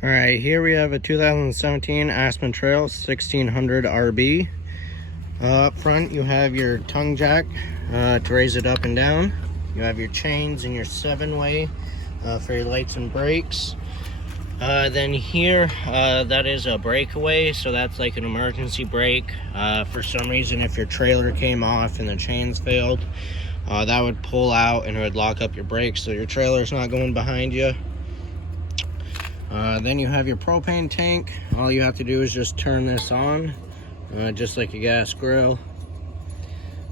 All right, here we have a 2017 Aspen Trail 1600 RB. Up front, you have your tongue jack to raise it up and down. You have your chains and your 7-way for your lights and brakes. Then here, that is a breakaway, so that's like an emergency brake. For some reason, if your trailer came off and the chains failed, that would pull out and it would lock up your brakes, so your trailer's not going behind you. Then you have your propane tank. All you have to do is just turn this on, just like a gas grill.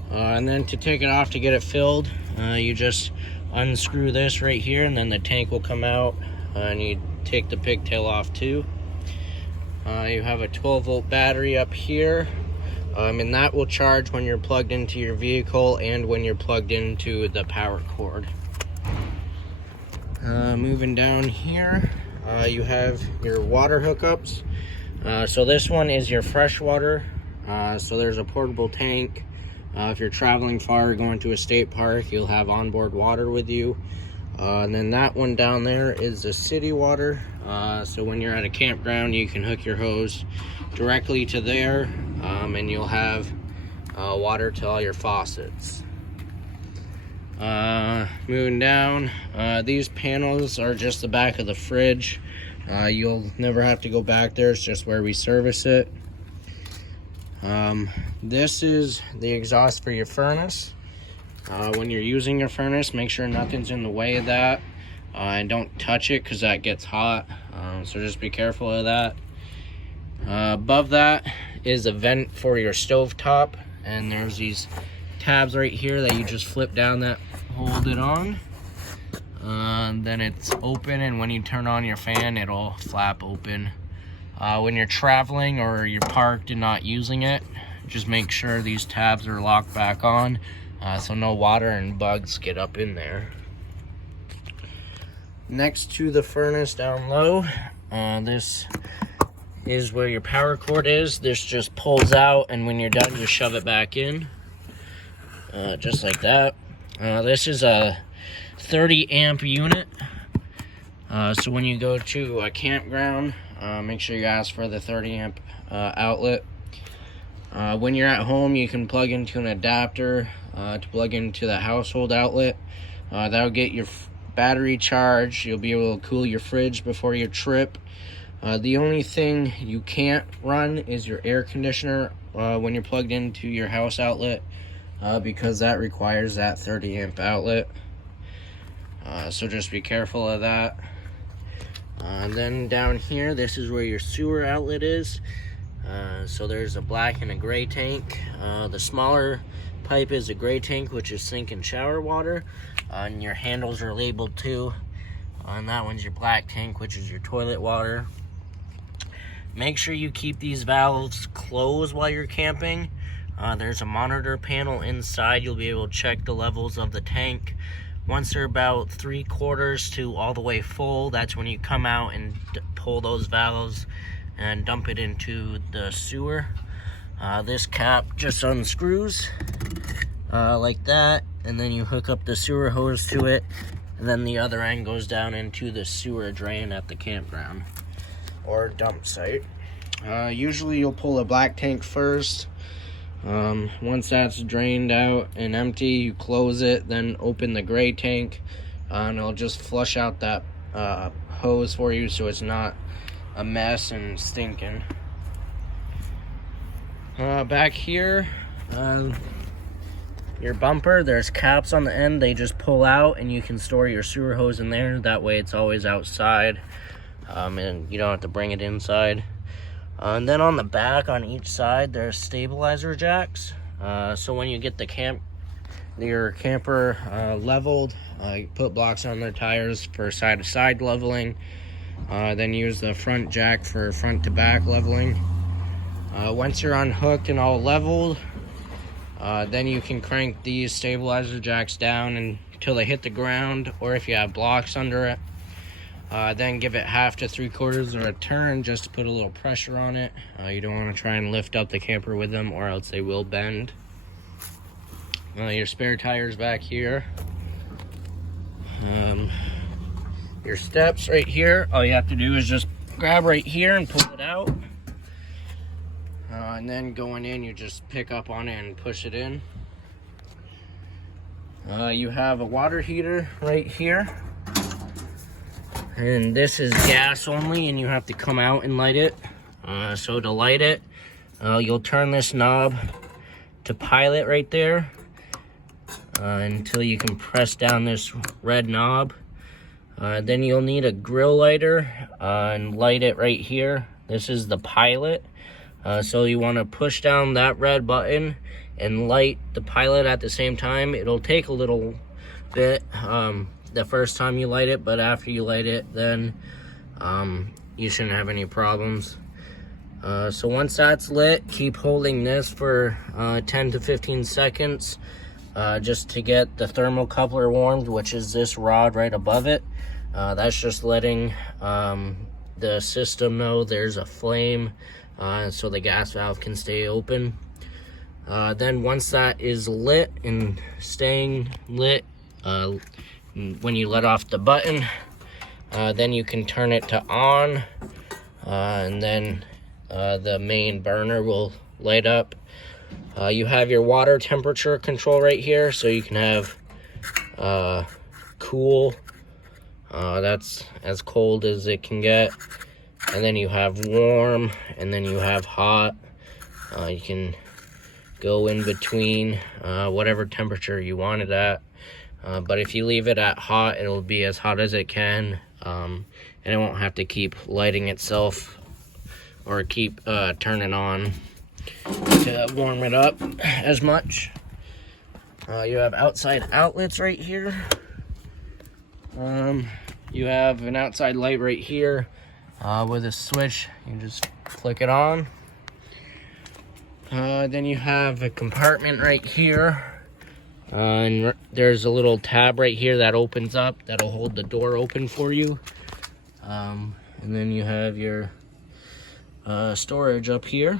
And then to take it off to get it filled, you just unscrew this right here, and then the tank will come out, and you take the pigtail off too. You have a 12-volt battery up here, and that will charge when you're plugged into your vehicle and when you're plugged into the power cord. Moving down here, you have your water hookups. So this one is your fresh water. So there's a portable tank. If you're traveling far or going to a state park, you'll have onboard water with you. And then that one down there is the city water. So when you're at a campground, you can hook your hose directly to there, and you'll have water to all your faucets. Moving down, these panels are just the back of the fridge. You'll never have to go back there, it's just where we service it. This is the exhaust for your furnace. When you're using your furnace, make sure nothing's in the way of that, and don't touch it because that gets hot, so just be careful of that. Above that is a vent for your stove top, and there's these tabs right here that you just flip down that hold it on. Then it's open, and when you turn on your fan, it'll flap open. When you're traveling or you're parked and not using it, just make sure these tabs are locked back on, so no water and bugs get up in there. Next to the furnace down low, this is where your power cord is. This just pulls out, and when you're done, you shove it back in, just like that. This is a 30 amp unit, so when you go to a campground, make sure you ask for the 30 amp outlet. When you're at home, you can plug into an adapter to plug into the household outlet. That'll get your battery charged. You'll be able to cool your fridge before your trip. The only thing you can't run is your air conditioner when you're plugged into your house outlet, because that requires that 30 amp outlet. So just be careful of that. And then down here, this is where your sewer outlet is. So there's a black and a gray tank. The smaller pipe is a gray tank, which is sink and shower water, and your handles are labeled too. And that one's your black tank, which is your toilet water. Make sure you keep these valves closed while you're camping. There's a monitor panel inside. You'll be able to check the levels of the tank. Once they're about 3/4 to all the way full, that's when you come out and pull those valves and dump it into the sewer. This cap just unscrews like that, and then you hook up the sewer hose to it, and then the other end goes down into the sewer drain at the campground or dump site. Usually you'll pull a black tank first. Once that's drained out and empty, you close it, then open the gray tank, and it'll just flush out that hose for you, so it's not a mess and stinking. Back here, your bumper, there's caps on the end. They just pull out, and you can store your sewer hose in there. That way it's always outside, and you don't have to bring it inside. And then on the back, on each side, there's stabilizer jacks. So when you get your camper leveled, you put blocks on their tires for side-to-side leveling. Then use the front jack for front-to-back leveling. Once you're unhooked and all leveled, then you can crank these stabilizer jacks down until they hit the ground, or if you have blocks under it, then give it 1/2 to 3/4 of a turn just to put a little pressure on it. You don't want to try and lift up the camper with them, or else they will bend. Your spare tires back here. Your steps right here, all you have to do is just grab right here and pull it out. And then going in, you just pick up on it and push it in. You have a water heater right here. And this is gas only, and you have to come out and light it. So to light it, you'll turn this knob to pilot right there until you can press down this red knob. Then you'll need a grill lighter and light it right here. This is the pilot. So you want to push down that red button and light the pilot at the same time. It'll take a little bit the first time you light it, but after you light it, then you shouldn't have any problems. So once that's lit, keep holding this for 10 to 15 seconds just to get the thermocoupler warmed, which is this rod right above it. That's just letting the system know there's a flame, so the gas valve can stay open. Then once that is lit and staying lit, when you let off the button, then you can turn it to on, and then the main burner will light up. You have your water temperature control right here, so you can have cool, that's as cold as it can get, and then you have warm, and then you have hot. You can go in between whatever temperature you want it at, but if you leave it at hot, it'll be as hot as it can, and it won't have to keep lighting itself or keep turning on to warm it up as much. You have outside outlets right here. You have an outside light right here with a switch. You just click it on. Then you have a compartment right here, and there's a little tab right here that opens up that'll hold the door open for you. And then you have your storage up here.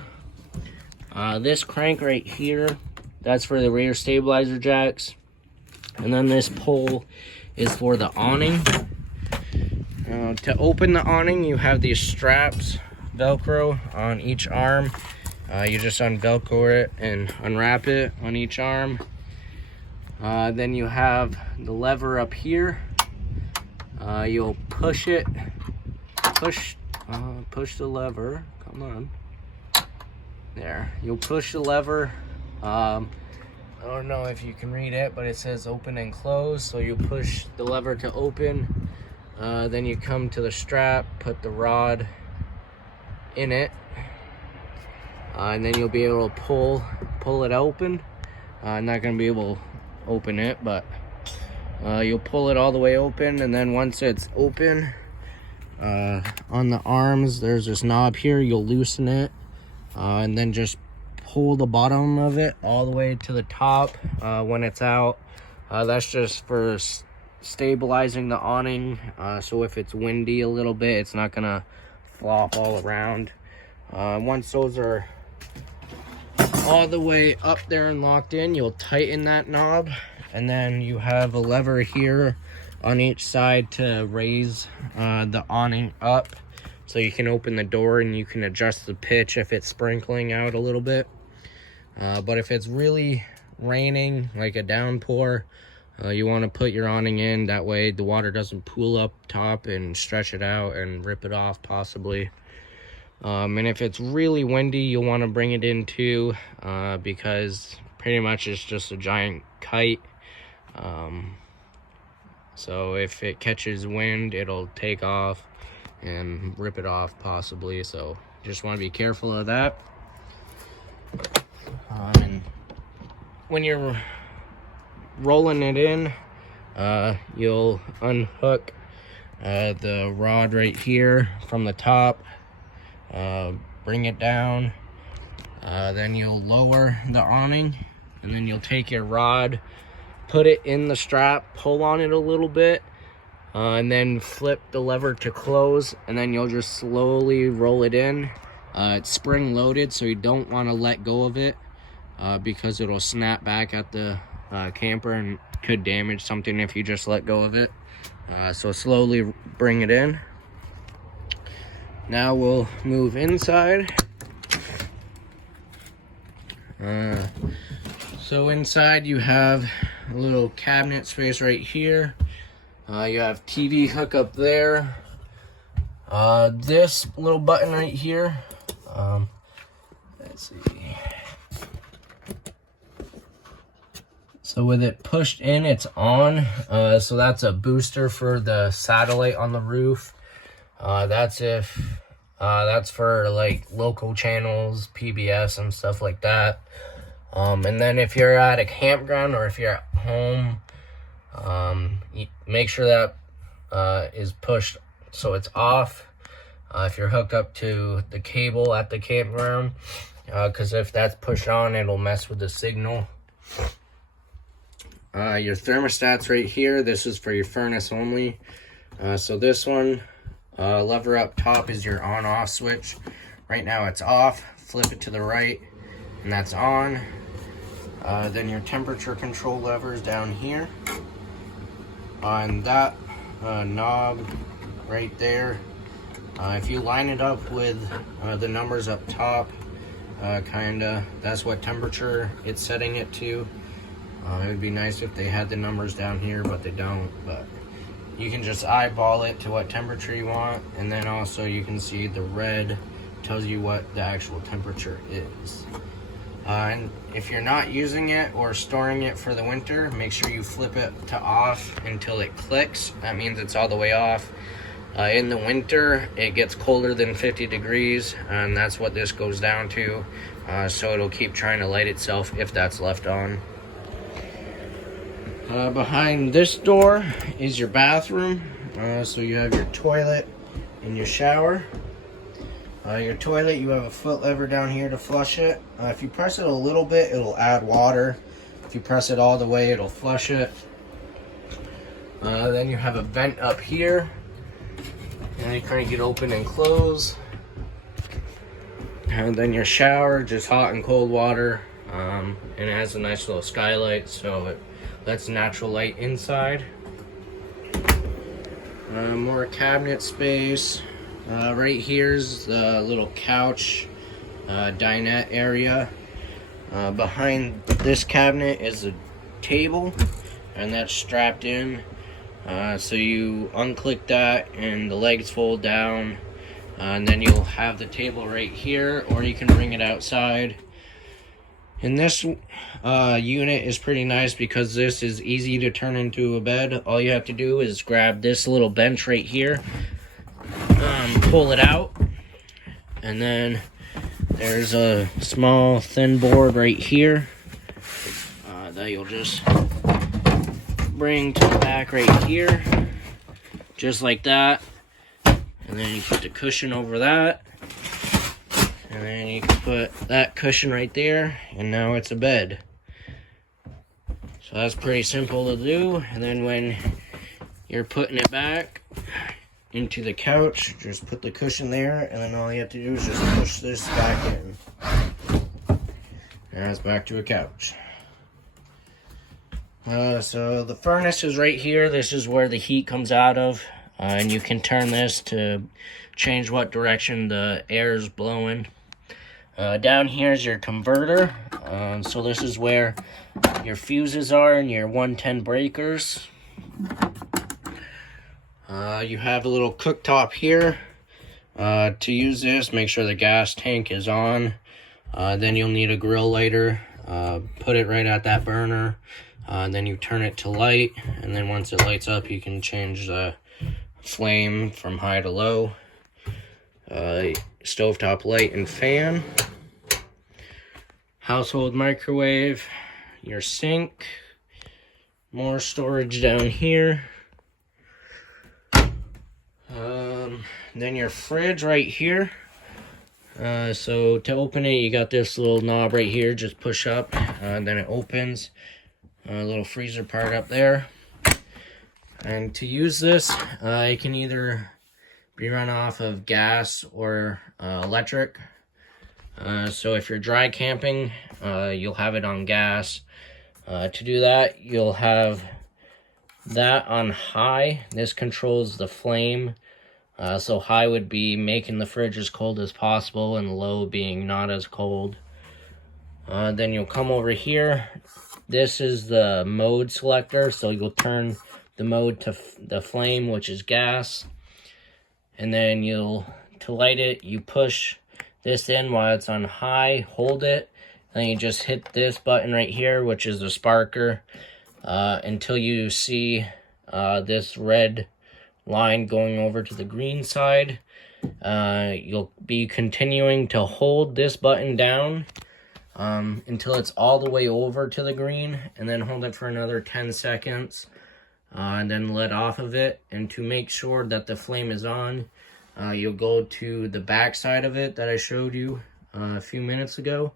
This crank right here, that's for the rear stabilizer jacks, and then this pole is for the awning. To open the awning, you have these straps, Velcro on each arm. You just unvelcro it and unwrap it on each arm. Then you have the lever up here. You'll push the lever. Come on. There. You'll push the lever. I don't know if you can read it, but it says open and close. So you push the lever to open. Then you come to the strap, put the rod in it. And then you'll be able to pull it open. I'm not going to be able to open it, but you'll pull it all the way open, and then once it's open, on the arms there's this knob here. You'll loosen it, and then just pull the bottom of it all the way to the top when it's out. That's just for stabilizing the awning, so if it's windy a little bit, it's not gonna flop all around. Once those are all the way up there and locked in, you'll tighten that knob, and then you have a lever here on each side to raise the awning up, so you can open the door and you can adjust the pitch if it's sprinkling out a little bit. But if it's really raining, like a downpour, you want to put your awning in, that way the water doesn't pool up top and stretch it out and rip it off possibly. And if it's really windy, you'll want to bring it in too, because pretty much it's just a giant kite. So if it catches wind, it'll take off and rip it off possibly. So just want to be careful of that. And when you're rolling it in, you'll unhook the rod right here from the top, bring it down, then you'll lower the awning, and then you'll take your rod, put it in the strap, pull on it a little bit, and then flip the lever to close, and then you'll just slowly roll it in. It's spring loaded, so you don't want to let go of it, because it'll snap back at the camper and could damage something if you just let go of it. So slowly bring it in. Now we'll move inside. So inside you have a little cabinet space right here. You have TV hookup there. This little button right here. Let's see. So with it pushed in, it's on. So that's a booster for the satellite on the roof. That's for like local channels, PBS and stuff like that. And then if you're at a campground or if you're at home, make sure that is pushed so it's off. If you're hooked up to the cable at the campground, because if that's pushed on, it'll mess with the signal. Your thermostat's right here. This is for your furnace only. So this one, lever up top is your on-off switch. Right now it's off. Flip it to the right, and that's on. Then your temperature control lever is down here. On that knob right there. If you line it up with the numbers up top, that's what temperature it's setting it to. It would be nice if they had the numbers down here, but they don't. But you can just eyeball it to what temperature you want, and then also you can see the red tells you what the actual temperature is. And if you're not using it or storing it for the winter, make sure you flip it to off until it clicks. That means it's all the way off. In the winter, it gets colder than 50 degrees, and that's what this goes down to. So it'll keep trying to light itself if that's left on. Behind this door is your bathroom. So you have your toilet and your shower. Your toilet, you have a foot lever down here to flush it. If you press it a little bit, it'll add water. If you press it all the way, it'll flush it. Then you have a vent up here. And you kind of get open and close. And then your shower, just hot and cold water. And it has a nice little skylight, so it lets natural light inside. More cabinet space. Right here's the little couch, dinette area. Behind this cabinet is a table, and that's strapped in. So you unclick that and the legs fold down, and then you'll have the table right here, or you can bring it outside. And this unit is pretty nice because this is easy to turn into a bed. All you have to do is grab this little bench right here, pull it out, and then there's a small thin board right here that you'll just bring to the back right here, just like that. And then you put the cushion over that, and then you can put that cushion right there, and now it's a bed. So that's pretty simple to do. And then when you're putting it back into the couch, just put the cushion there, and then all you have to do is just push this back in. And it's back to a couch. So the furnace is right here. This is where the heat comes out of, and you can turn this to change what direction the air is blowing. Down here is your converter. So this is where your fuses are and your 110 breakers. You have a little cooktop here. To use this, make sure the gas tank is on. Then you'll need a grill lighter. Put it right at that burner. Then you turn it to light, and then once it lights up, you can change the flame from high to low. Stovetop light and fan. Household microwave. Your sink. More storage down here. Then your fridge right here. So to open it, you got this little knob right here. Just push up, then it opens. A little freezer part up there. And to use this, it can either be run off of gas or electric. So if you're dry camping, you'll have it on gas. To do that, you'll have that on high. This controls the flame So high would be making the fridge as cold as possible, and low being not as cold. Then you'll come over here. This is the mode selector, so you'll turn the mode to the flame, which is gas. And then to light it, you push this in while it's on high, hold it, and then you just hit this button right here, which is the sparker, until you see this red line going over to the green side. You'll be continuing to hold this button down until it's all the way over to the green, and then hold it for another 10 seconds, and then let off of it. And to make sure that the flame is on, you'll go to the back side of it that I showed you a few minutes ago,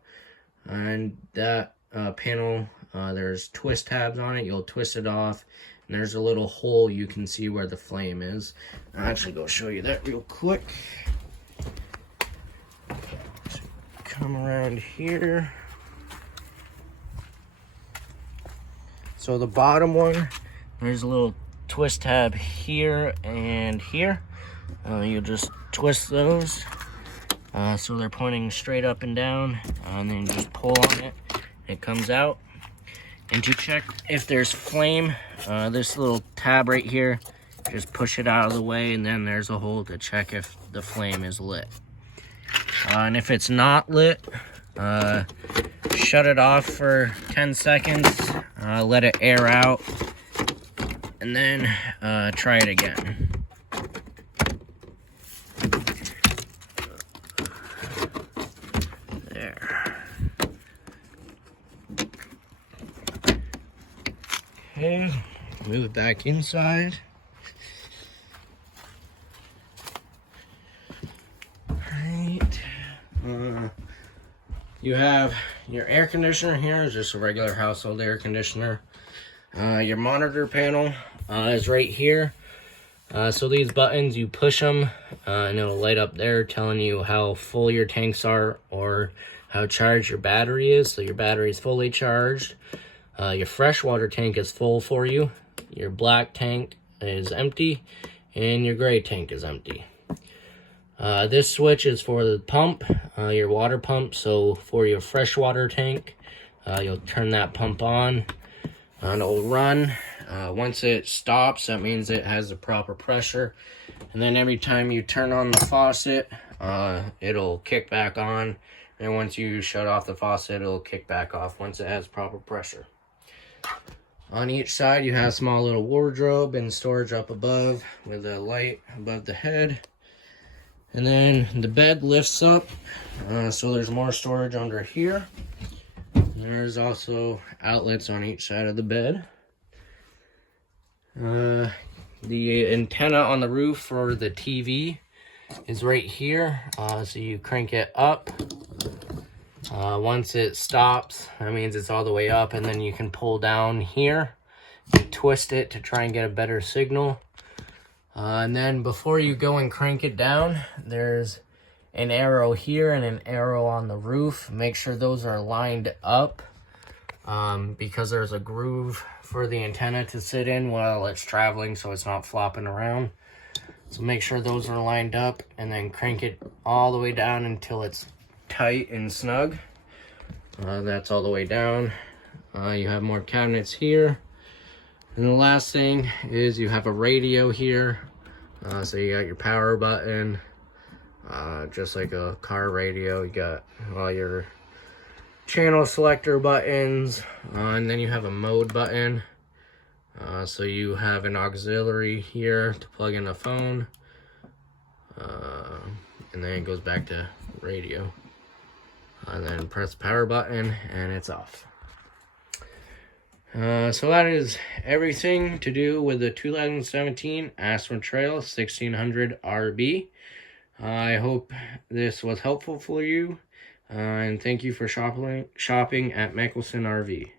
and that panel, there's twist tabs on it. You'll twist it off, and there's a little hole you can see where the flame is. I'll actually go show you that real quick. Come around here. So the bottom one, there's a little twist tab here and here. You'll just twist those so they're pointing straight up and down, and then just pull on it, it comes out. And to check if there's flame, this little tab right here, just push it out of the way, and then there's a hole to check if the flame is lit. And if it's not lit, shut it off for 10 seconds, let it air out, and then try it again. There. Okay, move it back inside. You have your air conditioner here, is just a regular household air conditioner. Your monitor panel is right here. So these buttons, you push them and it'll light up there telling you how full your tanks are or how charged your battery is. So your battery is fully charged. Your freshwater tank is full for you. Your black tank is empty, and your gray tank is empty. This switch is for the pump, your water pump. So for your freshwater tank, you'll turn that pump on and it'll run. Once it stops, that means it has the proper pressure. And then every time you turn on the faucet, it'll kick back on. And once you shut off the faucet, it'll kick back off once it has proper pressure. On each side, you have a small little wardrobe and storage up above with a light above the head. And then the bed lifts up, so there's more storage under here. And there's also outlets on each side of the bed. The antenna on the roof for the TV is right here, so you crank it up. Once it stops, that means it's all the way up, and then you can pull down here and twist it to try and get a better signal. And then before you go and crank it down, there's an arrow here and an arrow on the roof. Make sure those are lined up because there's a groove for the antenna to sit in while it's traveling, so it's not flopping around. So make sure those are lined up, and then crank it all the way down until it's tight and snug. That's all the way down. You have more cabinets here. And the last thing is you have a radio here. So you got your power button, just like a car radio. You got all your channel selector buttons, and then you have a mode button. So you have an auxiliary here to plug in a phone, and then it goes back to radio. And then press the power button and it's off. So that is everything to do with the 2017 Aspen Trail 1600 RB. I hope this was helpful for you, and thank you for shopping at Mekkelsen RV.